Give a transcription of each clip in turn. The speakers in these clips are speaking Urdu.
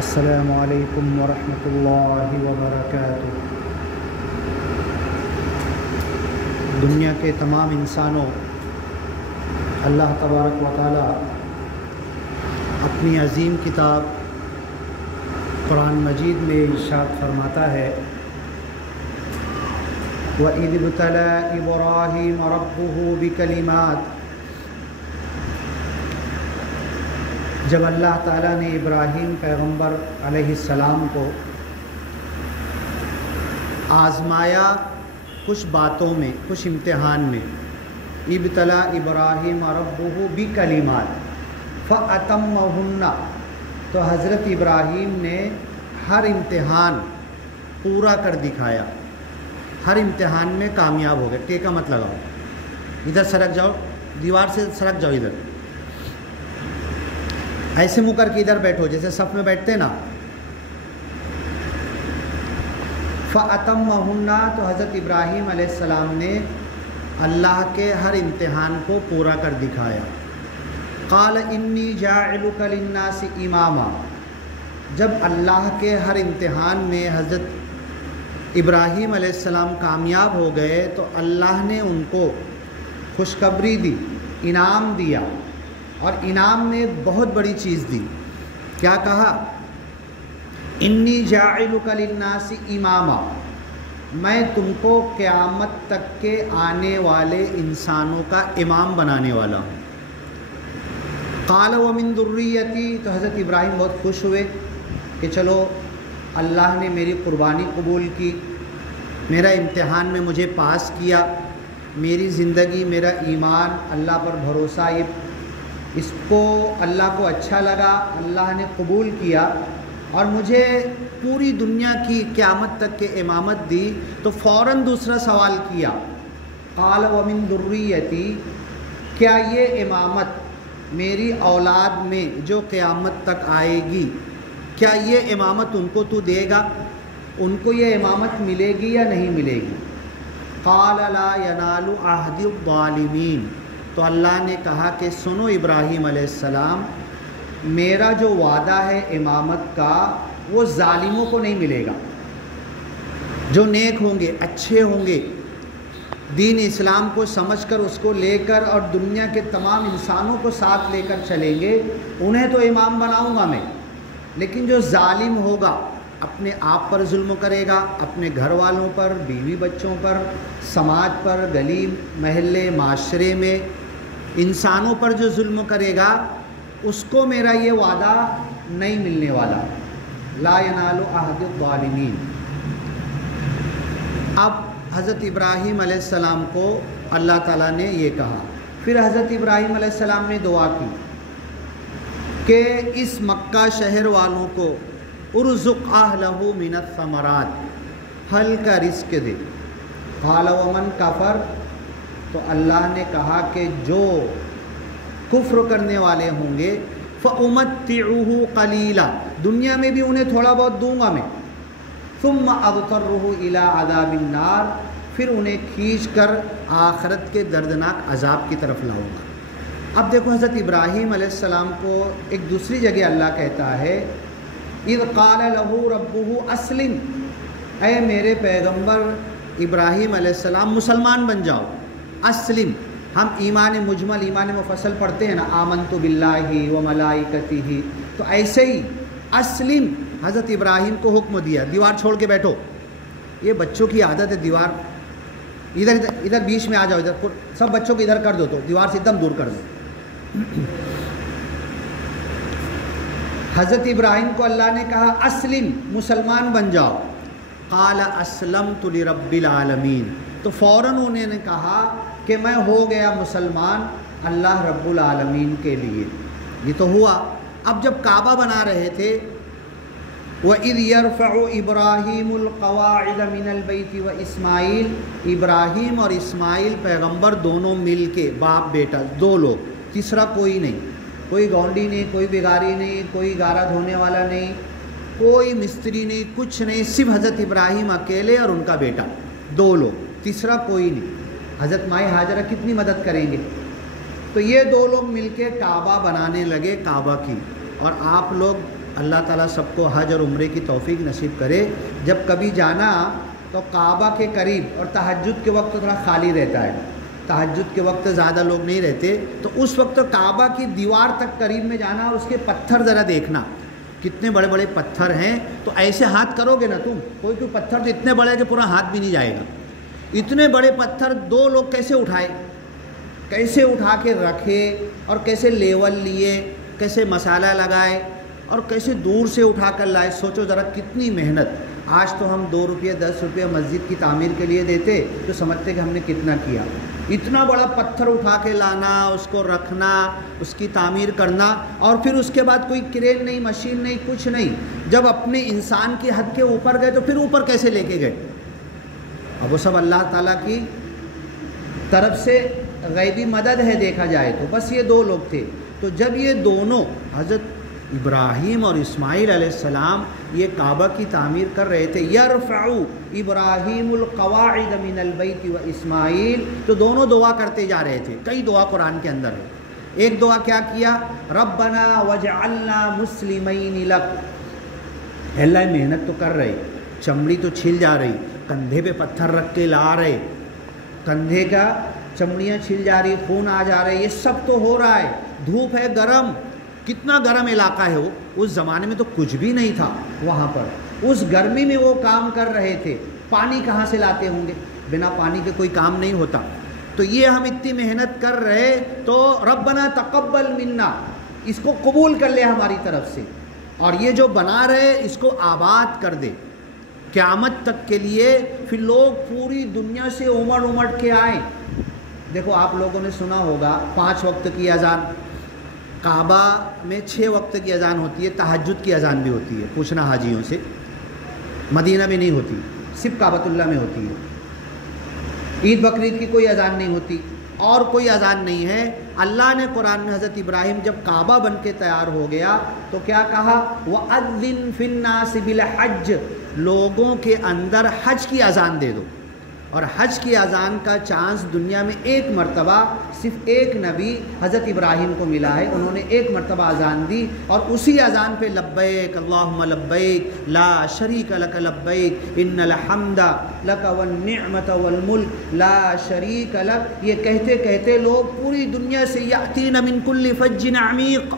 السلام علیکم ورحمۃ اللہ وبرکاتہ۔ دنیا کے تمام انسانوں، اللہ تبارک و تعالی اپنی عظیم کتاب قرآن مجید میں ارشاد فرماتا ہے، وَإِذِ ابْتَلَىٰ إِبْرَاهِيمَ رَبُّهُ بِكَلِمَاتٍ۔ جب اللہ تعالیٰ نے ابراہیم پیغمبر علیہ السلام کو آزمایا کچھ باتوں میں، کچھ امتحان میں، ابتلا ابراہیم ربہ بکلمات فاتمہن، تو حضرت ابراہیم نے ہر امتحان پورا کر دکھایا، ہر امتحان میں کامیاب ہو گئے۔ ٹیکا مت لگاؤ، ادھر سرک جاؤ، دیوار سے سرک جاؤ، ادھر ایسے منہ کر کے ادھر بیٹھو جیسے صف میں بیٹھتے نا۔ فَأَتَمَّهُنَّ، تو حضرت ابراہیم علیہ السلام نے اللہ کے ہر امتحان کو پورا کر دکھایا۔ قَالَ إِنِّي جَاعِلُكَ لِلنَّاسِ إِمَامًا، جب اللہ کے ہر امتحان میں حضرت ابراہیم علیہ السلام کامیاب ہو گئے تو اللہ نے ان کو خوشخبری دی، انعام دیا، اور انعام میں ایک بہت بڑی چیز دی۔ کیا کہا؟ انی جاعلک للناس اماما، میں تم کو قیامت تک کے آنے والے انسانوں کا امام بنانے والا ہوں۔ قال ومن ذریتی، تو حضرت ابراہیم بہت خوش ہوئے کہ چلو اللہ نے میری قربانی قبول کی، میرا امتحان میں مجھے پاس کیا، میری زندگی، میرا ایمان، اللہ پر بھروسہ، اس کو اللہ کو اچھا لگا، اللہ نے قبول کیا اور مجھے پوری دنیا کی قیامت تک کے امامت دی۔ تو فوراً دوسرا سوال کیا، قال ومن ذریتی، کیا یہ امامت میری اولاد میں جو قیامت تک آئے گی، کیا یہ امامت ان کو تو دے گا؟ ان کو یہ امامت ملے گی یا نہیں ملے گی؟ قال لا ینال عہد الظالمین، تو اللہ نے کہا کہ سنو ابراہیم علیہ السلام، میرا جو وعدہ ہے امامت کا وہ ظالموں کو نہیں ملے گا۔ جو نیک ہوں گے، اچھے ہوں گے، دین اسلام کو سمجھ کر اس کو لے کر اور دنیا کے تمام انسانوں کو ساتھ لے کر چلیں گے، انہیں تو امام بناؤں گا میں، لیکن جو ظالم ہوگا، اپنے آپ پر ظلم کرے گا، اپنے گھر والوں پر، بیوی بچوں پر، سماج پر، گلی محلے معاشرے میں انسانوں پر جو ظلم کرے گا، اس کو میرا یہ وعدہ نہیں ملنے والا، لا ینال عہد الظالمین۔ اب حضرت ابراہیم علیہ السلام کو اللہ تعالیٰ نے یہ کہا، پھر حضرت ابراہیم علیہ السلام نے دعا کی کہ اس مکہ شہر والوں کو ارزق اہلہ من الثمرات، پھل کا رزق دے۔ قال ومن کفر، تو اللہ نے کہا کہ جو کفر کرنے والے ہوں گے فَأُمَتِّعُهُ قَلِيلًا، دنیا میں بھی انہیں تھوڑا بہت دوں گا میں، ثُمَّ أَضْطَرُّهُ إِلَىٰ عَذَابِ النَّارِ، پھر انہیں کھینچ کر آخرت کے دردناک عذاب کی طرف لاؤں گا۔ اب دیکھو حضرت ابراہیم علیہ السلام کو ایک دوسری جگہ اللہ کہتا ہے، اِذْ قَالَ لَهُ رَبُّهُ أَسْلِمْ، اے میرے پیغمبر ابراہیم علیہ السلام مسلمان بن جاؤ۔ اسلم، ہم ایمان مجمل، ایمان مفصل پڑھتے ہیں نا، آمنت باللہ و ملائکتہ، تو ایسے ہی اسلم حضرت ابراہیم کو حکم دیا، دیوار چھوڑ کے بیٹھو۔ یہ بچوں کی عادت ہے، دیوار ادھر بیچ میں آ جاؤ، ادھر سب بچوں کو ادھر کر دو، تو دیوار سے ایک دم دور کر دو۔ حضرت ابراہیم کو اللہ نے کہا اسلم، مسلمان بن جاؤ۔ قال اسلمت لرب العالمین، تو فوراً انہوں نے کہا کہ میں ہو گیا مسلمان اللہ رب العالمین کے لیے۔ یہ تو ہوا۔ اب جب کعبہ بنا رہے تھے، وَإِذْ يَرْفَعُ إِبْرَاهِيمُ الْقَوَاعِدَ مِنَ الْبَيْتِ وَإِسْمَاعِيلُ، ابراہیم اور اسماعیل پیغمبر دونوں مل کے، باپ بیٹا دو لوگ، تیسرا کوئی نہیں، کوئی گونڈی نہیں، کوئی بگاری نہیں، کوئی گارا دھونے والا نہیں، کوئی مستری نہیں، کچھ نہیں، صرف حضرت ابراہیم اکیلے اور ان کا بیٹا، دو لوگ، تیسرا کوئی نہیں۔ حضرت مائی ہاجرہ کتنی مدد کریں گے؟ تو یہ دو لوگ مل کے کعبہ بنانے لگے، کعبہ کی، اور آپ لوگ اللہ تعالیٰ سب کو حج اور عمرے کی توفیق نصیب کرے. جب کبھی جانا تو کعبہ کے قریب، اور تہجد کے وقت تھوڑا خالی رہتا ہے، تہجد کے وقت زیادہ لوگ نہیں رہتے، تو اس وقت کعبہ کی دیوار تک قریب میں جانا اور اس کے پتھر ذرا دیکھنا کتنے بڑے بڑے پتھر ہیں. تو ایسے ہاتھ کرو گے نا تم، کوئی پتھر تو اتنے بڑے کہ پورا ہاتھ بھی نہیں جائے گا. اتنے بڑے پتھر دو لوگ کیسے اٹھائے، کیسے اٹھا کے رکھے، اور کیسے لیول لیے، کیسے مسالہ لگائے، اور کیسے دور سے اٹھا کر لائے. سوچو ذرا کتنی محنت. آج تو ہم 2 روپیہ 10 روپیہ مسجد کی تعمیر کے لیے دیتے تو سمجھتے کہ ہم نے کتنا کیا. اتنا بڑا پتھر اٹھا کے لانا، اس کو رکھنا، اس کی تعمیر کرنا، اور پھر اس کے بعد کوئی کرین نہیں، مشین نہیں، کچھ نہیں. جب اپنے انسان کی حد کے اوپر گئے تو پھر اوپر کیسے لے کے گئے؟ اب وہ سب اللہ تعالیٰ کی طرف سے غیبی مدد ہے دیکھا جائے تو. بس یہ 2 لوگ تھے. تو جب یہ دونوں حضرت ابراہیم اور اسماعیل علیہ السلام یہ کعبہ کی تعمیر کر رہے تھے، یرفع ابراہیم القواعد من البیت و اسماعیل، تو دونوں دعا کرتے جا رہے تھے. کئی دعا قرآن کے اندر ہے. ایک دعا کیا کیا؟ ربنا وجعلنا مسلمین لک. اللہ محنت تو کر رہے، چمڑی تو چھل جا رہی، کندھے پہ پتھر رکھ کے لا رہے، کندھے کا چمڑیاں چھل جا رہی، خون آ جا رہے، یہ سب تو ہو رہا ہے. دھوپ ہے، گرم، کتنا گرم علاقہ ہے وہ. اس زمانے میں تو کچھ بھی نہیں تھا وہاں پر. اس گرمی میں وہ کام کر رہے تھے. پانی کہاں سے لاتے ہوں گے؟ بنا پانی کے کوئی کام نہیں ہوتا. تو یہ ہم اتنی محنت کر رہے تو ربنا تقبل منا، اس کو قبول کر لے ہماری طرف سے، اور یہ جو بنا رہے اس کو آباد کر دے قیامت تک کے لیے. پھر لوگ پوری دنیا سے امڑ کے آئیں. دیکھو آپ لوگوں نے سنا ہوگا 5 وقت کی اذان، کعبہ میں 6 وقت کی اذان ہوتی ہے، تہجد کی اذان بھی ہوتی ہے. پوچھنا حاجیوں سے، مدینہ میں نہیں ہوتی، صرف کعبۃ اللہ میں ہوتی ہے. عید بقرعید کی کوئی اذان نہیں ہوتی، اور کوئی اذان نہیں ہے. اللہ نے قرآن میں حضرت ابراہیم جب کعبہ بن کے تیار ہو گیا تو کیا کہا؟ وَأَذِّن فِي النَّاسِ بِالْحَجِّ، لوگوں کے اندر حج کی اذان دے دو. اور حج کی اذان کا چانس دنیا میں ایک مرتبہ صرف ایک نبی حضرت ابراہیم کو ملا ہے. انہوں نے ایک مرتبہ اذان دی، اور اسی اذان پہ لبیک اللہم لبیک لا شریک لک لبیک ان الحمد لک والنعمت والملک لا شریک لک، یہ کہتے کہتے لوگ پوری دنیا سے یاتین من کل فج عمیق،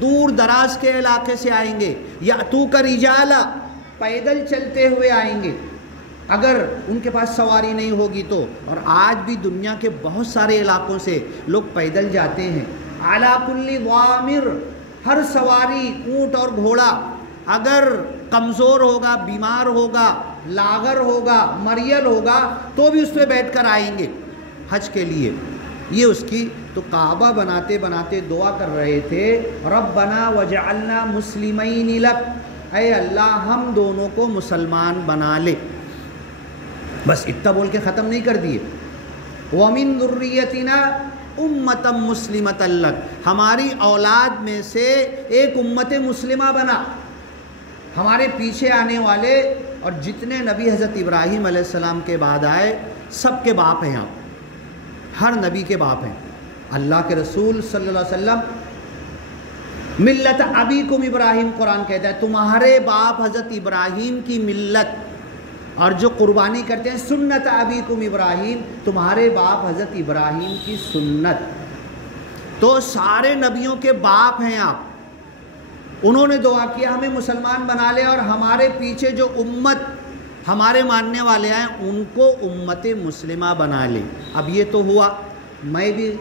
دور دراز کے علاقے سے آئیں گے. یاتوک رجالا، پیدل چلتے ہوئے آئیں گے اگر ان کے پاس سواری نہیں ہوگی تو. اور آج بھی دنیا کے بہت سارے علاقوں سے لوگ پیدل جاتے ہیں. علی کل ضامر، ہر سواری اونٹ اور گھوڑا اگر کمزور ہوگا، بیمار ہوگا، لاغر ہوگا، مریل ہوگا تو بھی اس پہ بیٹھ کر آئیں گے حج کے لیے. یہ اس کی. تو کعبہ بناتے بناتے دعا کر رہے تھے ربنا وجعلنا مسلمین لک، اے اللہ ہم دونوں کو مسلمان بنا لے. بس اتنا بول کے ختم نہیں کر دیے. وَمِن ذُرِّيَّتِنَا أُمَّةً مُسْلِمَةً لَكَ، ہماری اولاد میں سے ایک امت مسلمہ بنا. ہمارے پیچھے آنے والے اور جتنے نبی حضرت ابراہیم علیہ السلام کے بعد آئے سب کے باپ ہیں آپ، ہر نبی کے باپ ہیں. اللہ کے رسول صلی اللہ علیہ وسلم ملت ابیکم ابراہیم، قرآن کہتا ہے تمہارے باپ حضرت ابراہیم کی ملت، اور جو قربانی کرتے ہیں سنت ابیکم ابراہیم، تمہارے باپ حضرت ابراہیم کی سنت. تو سارے نبیوں کے باپ ہیں آپ. انہوں نے دعا کیا ہمیں مسلمان بنا لے، اور ہمارے پیچھے جو امت ہمارے ماننے والے ہیں ان کو امت مسلمہ بنا لے. اب یہ تو ہوا. میں بھی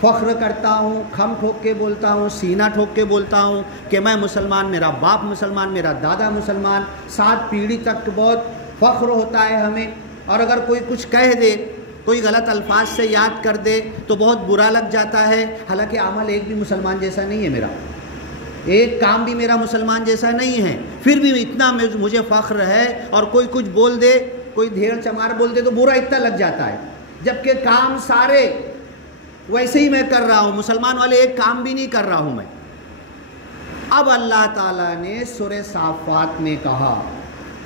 فخر کرتا ہوں، کھم ٹھوک کے بولتا ہوں، سینہ ٹھوک کے بولتا ہوں کہ میں مسلمان، میرا باپ مسلمان، میرا دادا مسلمان، 7 پیڑھی تک بہت فخر ہوتا ہے ہمیں. اور اگر کوئی کچھ کہہ دے، کوئی غلط الفاظ سے یاد کر دے تو بہت برا لگ جاتا ہے. حالانکہ عمل ایک بھی مسلمان جیسا نہیں ہے میرا، ایک کام بھی میرا مسلمان جیسا نہیں ہے، پھر بھی اتنا مجھے فخر ہے. اور کوئی کچھ بول دے، کوئی دھیڑ چمار بول دے تو برا اتنا لگ جاتا ہے، جبکہ کام سارے ویسے ہی میں کر رہا ہوں، مسلمان والے ایک کام بھی نہیں کر رہا ہوں میں. اب اللہ تعالیٰ نے سورہ صافات میں کہا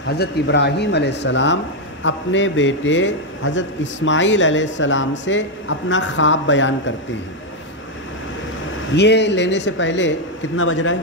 حضرت ابراہیم علیہ السلام اپنے بیٹے حضرت اسماعیل علیہ السلام سے اپنا خواب بیان کرتے ہیں. یہ لینے سے پہلے کتنا بج رہا ہے؟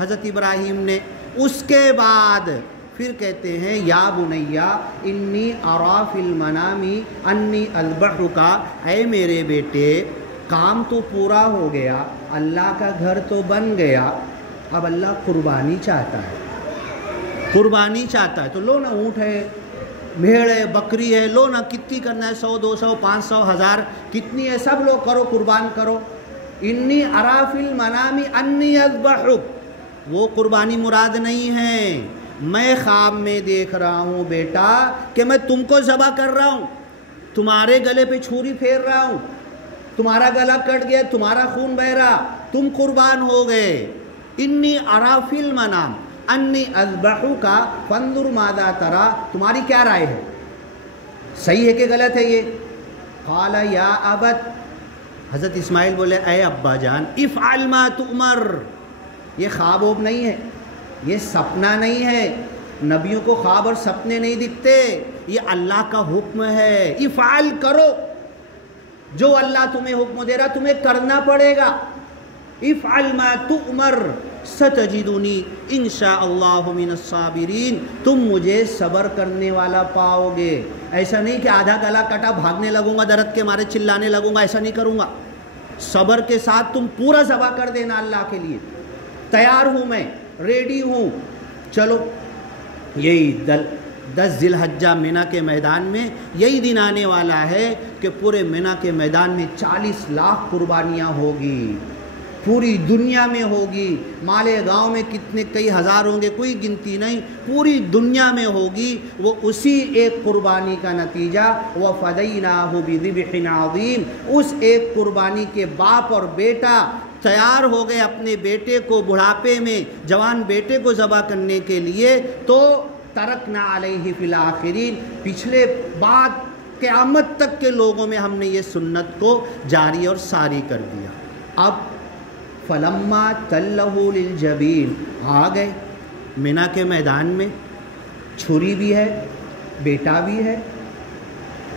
حضرت ابراہیم نے۔ اس کے بعد پھر کہتے ہیں یا بنیا انی ارا فی المنام انی اذبحک، اے میرے بیٹے کام تو پورا ہو گیا، اللہ کا گھر تو بن گیا، اب اللہ قربانی چاہتا ہے، قربانی چاہتا ہے، تو لو نا اونٹ ہے، بھیڑ ہے، بکری ہے، لو نا کتنی کرنا ہے، 100 200 500 1000 کتنی ہے، سب لوگ کرو، قربان کرو۔ انی ارا فی المنام انی اذبحک، وہ قربانی مراد نہیں ہے، میں خواب میں دیکھ رہا ہوں بیٹا کہ میں تم کو ذبح کر رہا ہوں، تمہارے گلے پہ چھری پھیر رہا ہوں، تمہارا گلا کٹ گیا، تمہارا خون بہ رہا، تم قربان ہو گئے۔ انی ارا فی المنام انی اذبحک فانظر ماذا تری، تمہاری کیا رائے ہے، صحیح ہے کہ غلط ہے یہ؟ قال یا ابت، حضرت اسماعیل بولے اے ابا جان افعل ما تؤمر، یہ خواب ووب نہیں ہے، یہ سپنا نہیں ہے، نبیوں کو خواب اور سپنے نہیں دکھتے، یہ اللہ کا حکم ہے، افعل کرو، جو اللہ تمہیں حکم دے رہا تمہیں کرنا پڑے گا، افعل ما تؤمر ستجدنی انشاء اللہ من الصابرین، تم مجھے صبر کرنے والا پاؤ گے۔ ایسا نہیں کہ آدھا گلا کٹا بھاگنے لگوں گا، درد کے مارے چلانے لگوں گا، ایسا نہیں کروں گا، صبر کے ساتھ تم پورا ذبح کر دینا اللہ کے لیے، تیار ہوں میں، ریڈی ہوں۔ چلو یہی 10 ذی الحجہ مینا کے میدان میں یہی دن آنے والا ہے کہ پورے مینا کے میدان میں 40 لاکھ قربانیاں ہوگی، پوری دنیا میں ہوگی، مالے گاؤں میں کتنے کئی ہزار ہوں گے کوئی گنتی نہیں، پوری دنیا میں ہوگی، وہ اسی ایک قربانی کا نتیجہ، وَفَدَيْنَاهُ بِذِبْحٍ عَظِيمٍ، اس ایک قربانی کے باپ اور بیٹا تیار ہو گئے اپنے بیٹے کو بڑھاپے میں، جوان بیٹے کو ذبح کرنے کے لیے، تو ترکنا علیہ فی الآخرین، پچھلے بعد قیامت تک کے لوگوں میں ہم نے یہ سنت کو جاری اور ساری کر دیا۔ اب فلما تلہ للجبین، آ گئے مینا کے میدان میں، چھری بھی ہے، بیٹا بھی ہے،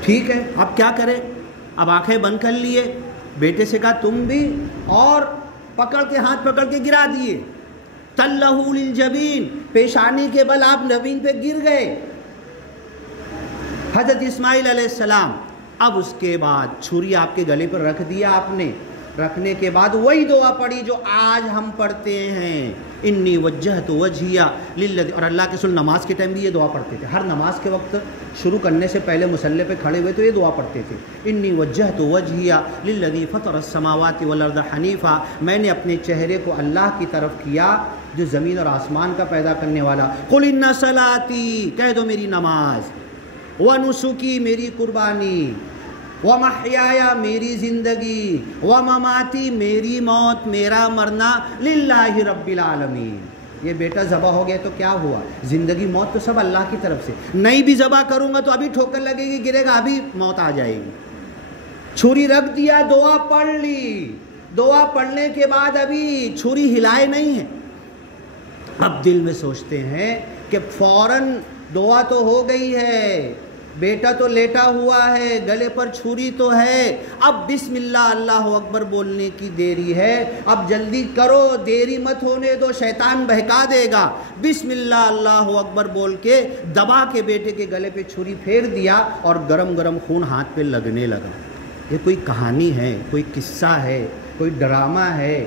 ٹھیک ہے، اب کیا کرے، اب آنکھیں بند کر لیے، بیٹے سے کہا تم بھی، اور پکڑ کے ہاتھ پکڑ کے گرا دیے، تلہ للجبین، پیشانی کے بل آپ زمین پہ گر گئے، حضرت اسماعیل علیہ السلام۔ اب اس کے بعد چھری آپ کے گلے پر رکھ دیا آپ نے، رکھنے کے بعد وہی دعا پڑھی جو آج ہم پڑھتے ہیں، انی وجہت وجہیہ للذی، اور اللہ کے رسول نماز کے ٹائم بھی یہ دعا پڑھتے تھے، ہر نماز کے وقت شروع کرنے سے پہلے مصلی پہ کھڑے ہوئے تو یہ دعا پڑھتے تھے، انی وجہت وجہیہ للذی فطر السماوات والارض حنیفا، میں نے اپنے چہرے کو اللہ کی طرف کیا جو زمین اور آسمان کا پیدا کرنے والا، قل ان صلاتی، کہہ دو میری نماز، ونسکی میری قربانی، وَمَحْيَايَ میری زندگی، وَمَمَاتِي میری موت، میرا مرنا، لِلَّهِ رَبِّ الْعَالَمِينَ۔ یہ بیٹا ذبح ہو گیا تو کیا ہوا، زندگی موت تو سب اللہ کی طرف سے، نہیں بھی ذبح کروں گا تو ابھی ٹھوکر لگے گی، گرے گا، ابھی موت آ جائے گی، چھری رکھ دیا، دعا پڑھ لی، دعا پڑھنے کے بعد ابھی چھری ہلائے نہیں ہے، اب دل میں سوچتے ہیں کہ فوراً دعا تو ہو گئی ہے، بیٹا تو لیٹا ہوا ہے، گلے پر چھری تو ہے، اب بسم اللہ اللہ اکبر بولنے کی دیری ہے، اب جلدی کرو، دیری مت ہونے دو، شیطان بہکا دے گا، بسم اللہ اللہ اکبر بول کے دبا کے بیٹے کے گلے پہ چھری پھیر دیا، اور گرم گرم خون ہاتھ پہ لگنے لگا۔ یہ کوئی کہانی ہے، کوئی قصہ ہے، کوئی ڈرامہ ہے،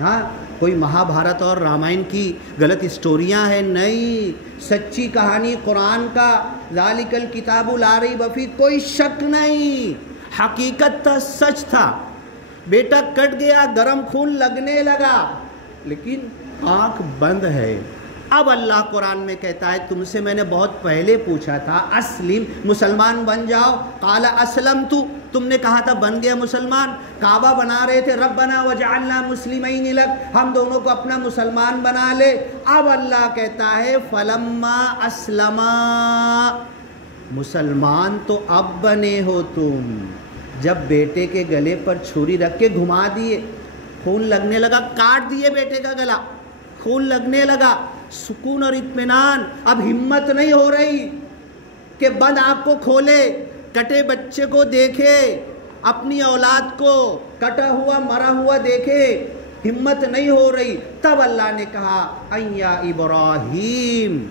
ہاں کوئی مہابھارت اور رامائن کی غلط اسٹوریاں ہیں، نہیں، سچی کہانی قرآن کا، ذالک الکتاب لا ریب فیہ، کوئی شک نہیں، حقیقت تھا، سچ تھا، بیٹا کٹ گیا، گرم خون لگنے لگا، لیکن آنکھ بند ہے۔ اب اللہ قرآن میں کہتا ہے تم سے میں نے بہت پہلے پوچھا تھا، اسلم، مسلمان بن جاؤ، قال اسلمت، تم نے کہا تھا بن گیا مسلمان، کعبہ بنا رہے تھے، ربنا وجعلنا مسلمین لک، ہم دونوں کو اپنا مسلمان بنا لے، اب اللہ کہتا ہے فلما اسلما، مسلمان تو اب بنے ہو تم، جب بیٹے کے گلے پر چھری رکھ کے گھما دیے، خون لگنے لگا، کاٹ دیے بیٹے کا گلا، خون لگنے لگا، سکون اور اطمینان، اب ہمت نہیں ہو رہی کہ بند آنکھ کو کھولے، کٹے بچے کو دیکھے، اپنی اولاد کو کٹا ہوا مرا ہوا دیکھے، ہمت نہیں ہو رہی، تب اللہ نے کہا اَيَّا ابراہیم،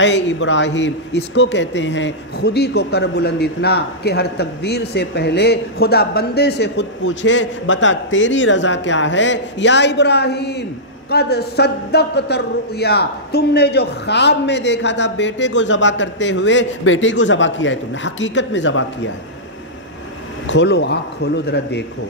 اے ابراہیم، اس کو کہتے ہیں خودی کو کر بلند اتنا کہ ہر تقدیر سے پہلے خدا بندے سے خود پوچھے بتا تیری رضا کیا ہے۔ یا ابراہیم قد صدقت الرؤیا، تم نے جو خواب میں دیکھا تھا بیٹے کو ذبح کرتے ہوئے، بیٹے کو ذبح کیا ہے، تم نے حقیقت میں ذبح کیا ہے۔ کھولو آنکھ، کھولو ذرا دیکھو۔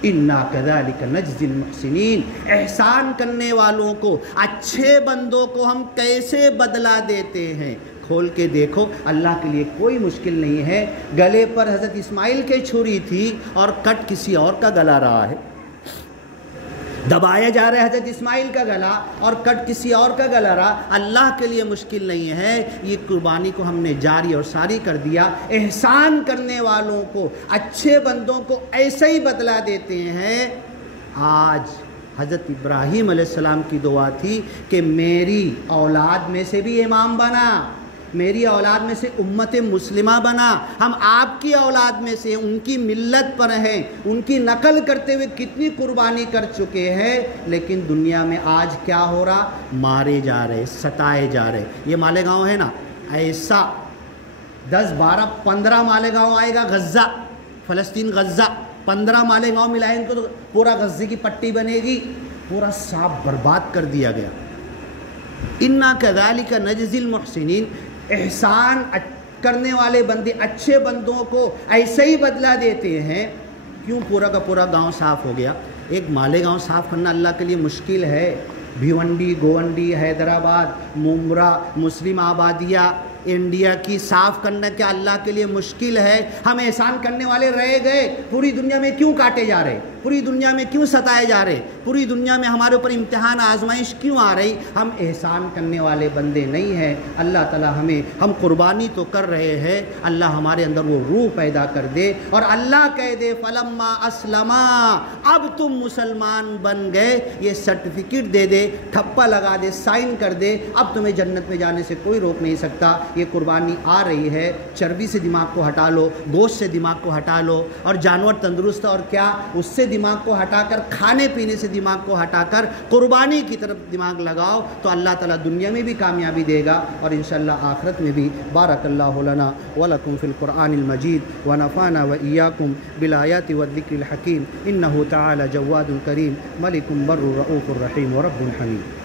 اِنَّا كَذَلِكَ نَجْزِي الْمُحْسِنِينَ، احسان کرنے والوں کو، اچھے بندوں کو ہم کیسے بدلہ دیتے ہیں۔ کھول کے دیکھو، اللہ کے لیے کوئی مشکل نہیں ہے۔ گلے پر حضرت اسماعیل کے چھری تھی اور کٹ کسی اور کا گلا رہا ہے، دبایا جا رہا ہے حضرت اسماعیل کا گلا اور کٹ کسی اور کا گلا رہا۔ اللہ کے لیے مشکل نہیں ہے۔ یہ قربانی کو ہم نے جاری اور ساری کر دیا۔ احسان کرنے والوں کو، اچھے بندوں کو ایسے ہی بدلہ دیتے ہیں۔ آج حضرت ابراہیم علیہ السلام کی دعا تھی کہ میری اولاد میں سے بھی امام بنا، میری اولاد میں سے امت مسلمہ بنا۔ ہم آپ کی اولاد میں سے، ان کی ملت پر ہیں، ان کی نقل کرتے ہوئے کتنی قربانی کر چکے ہیں، لیکن دنیا میں آج کیا ہو رہا؟ مارے جا رہے، ستائے جا رہے۔ یہ مالیگاؤں ہے نا، ایسا 10 12 15 مالیگاؤں آئے گا غزہ، فلسطین غزہ، 15 مالیگاؤں ملائیں ان کو تو پورا غزے کی پٹی بنے گی، پورا صاف برباد کر دیا گیا۔ اِنَّا كَذَلِكَ نَجْزِي الْمُحْسِنِينَ، احسان کرنے والے بندے، اچھے بندوں کو ایسے ہی بدلہ دیتے ہیں۔ کیوں پورا کا پورا گاؤں صاف ہو گیا؟ ایک مالیگاؤں صاف کرنا اللہ کے لیے مشکل ہے۔ بھیونڈی، گوونڈی، حیدرآباد، ممبرا، مسلم آبادیہ انڈیا کی صاف کرنا کیا اللہ کے لیے مشکل ہے؟ ہم احسان کرنے والے رہ گئے۔ پوری دنیا میں کیوں کاٹے جا رہے؟ پوری دنیا میں کیوں ستائے جا رہے؟ پوری دنیا میں ہمارے اوپر امتحان آزمائش کیوں آ رہی؟ ہم احسان کرنے والے بندے نہیں ہیں۔ اللہ تعالی ہم قربانی تو کر رہے ہیں، اللہ ہمارے اندر وہ روح پیدا کر دے اور اللہ کہہ دے فلما اسلما، اب تم مسلمان بن گئے، یہ سرٹیفکیٹ دے دے، ٹھپا لگا دے، سائن کر دے، اب تمہیں جنت میں جانے سے کوئی روک نہیں سکتا۔ یہ قربانی آ رہی ہے، چربی سے دماغ کو ہٹا لو، گوشت سے دماغ کو ہٹا لو، اور جانور تندرست اور کیا اس سے دماغ کو ہٹا کر، کھانے پینے سے دماغ کو ہٹا کر قربانی کی طرف دماغ لگاؤ تو اللہ تعالیٰ دنیا میں بھی کامیابی دے گا اور انشاءاللہ آخرت میں بھی۔ بارک اللہ لنا ولکم فی القرآن المجید ونفعنا وإیاکم بالآیات والذکر الحکیم، انہ تعالی جواد کریم ملک بر رؤوف رحیم ورب حمید۔